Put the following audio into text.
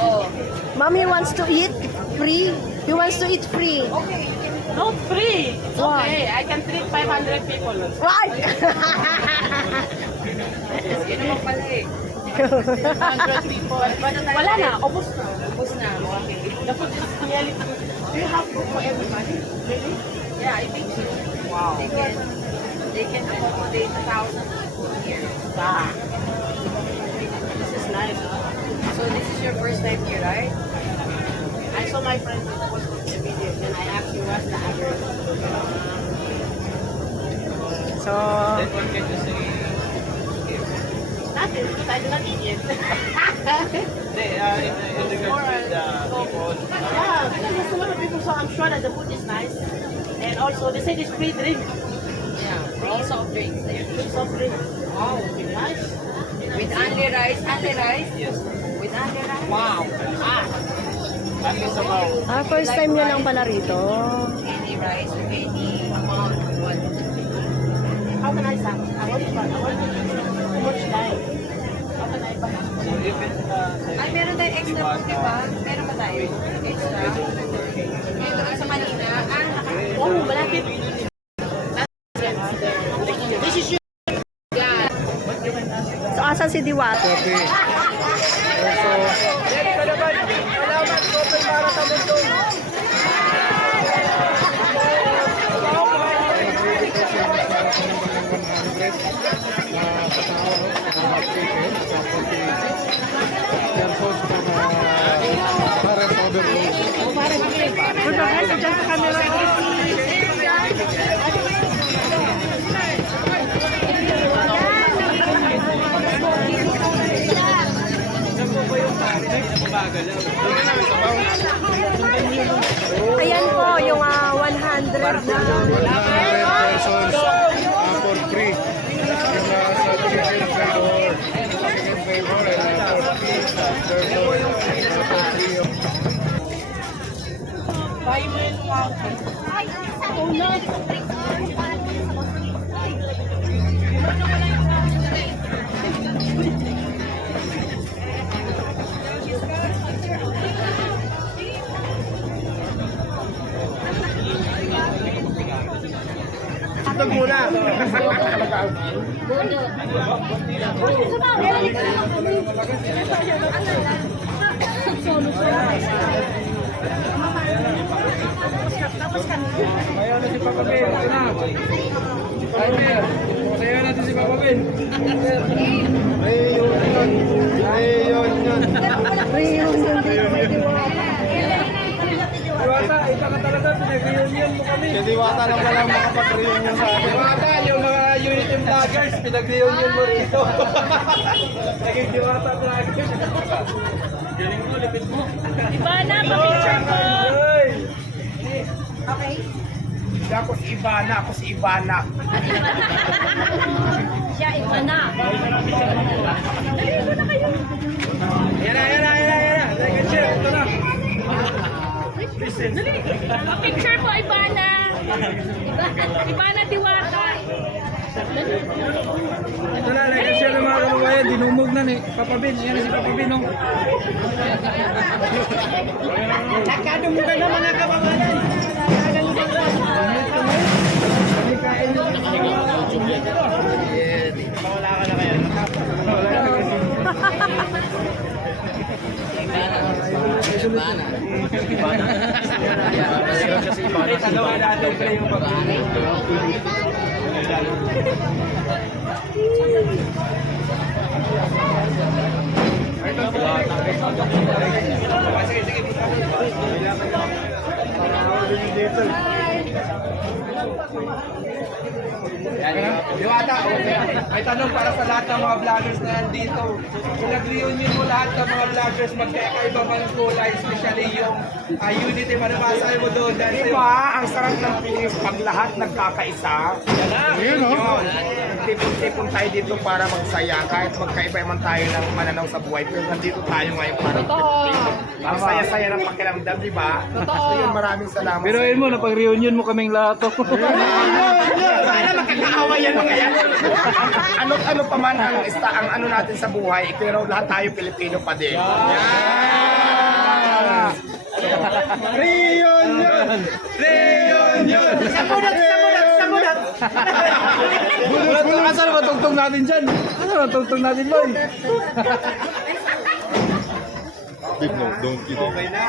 Oh. Mommy wants to eat free. He wants to eat free. Okay. No, free. It's Why? okay. I can treat 500 people. Why? Sige naman pala eh. 500 people. Wala na. Ubus na. Ubus na. Okay. The food is really good. Do you have food for everybody? Really? Yeah, I think so. Wow. They can accommodate 1,000 people here. Ah. This is nice. So this is your first time here, right? I saw my friend was in the video and I asked you what's the address. So, Nothing, because I do not eat yet. Yeah, because there's a lot of people, so I'm sure that the food is nice. And also, they say there's free drink. Yeah. All soft drinks there. Free soft drink. Wow, nice. With only rice? Only rice? Yes. With only rice? Wow. Ah. first time niya lang pala rito. Any rice or any amount of what? How can I start? I want too much time. How can I buy? Ay, meron tayong extra food, di ba? Meron ba tayo? Extra? Yung doon sa Manila. Oh, malapit. This is your... Yeah. So, asan si Diwata? Ayan po, yung 100 na. 100 persons for free. Yung sa chicken flavor, chicken flavor, and 40 persons for free. Tag muna. Kaya na si Papa Ben. Kaya natin si Papa Ben. Diwata, ito ka talaga, pinag-reunion mo kami. Si Diwata lang pala makapag-reunion sa akin. Diwata, yung mga Unity vloggers, pinag-reunion mo rito. Naging Diwata vloggers. Galing mo, lipid mo. Ivana, pa-picture ko! Okay. Ako si Ivana, ako si Ivana. Siya, Ivana. Yan na. Second share, ito na. Picture po, Ivana! Ivana Diwata! Ito na, second share ng mga kababayan. Dinumog na ni Papa Ben. Yan na si Papa Ben. Nakadumog na mga kababayan. Wala ka na kaya. Tagawa natin pre yung Diwata, may tanong para sa lahat ng mga vloggers na nandito. Kung nag-reunion mo lahat ng mga vloggers, magkakaiba man kulay, especially yung Unity, manamasahe mo doon. Diba? Ang sarap ng feeling pag lahat nagkakaisa. Yun, no? Tipon-tipon tayo dito para magsaya. Kahit magkaiba man tayo ng mananaw sa buhay. Pero nandito tayo ngayon para ang saya-saya ng pakiramdam, di ba? So yun, maraming salamat. Pero yun mo, napag-reunion mo kaming lahat. Sana nakakaawa yan mga yan. Ano pa man ang ano natin sa buhay, pero lahat tayo Pilipino pa din. Reunion! Reunion! Samunat! Bulat, saan ba tugtog natin dyan? Ano ba tugtog natin, boy? Big no, don't you. Okay na.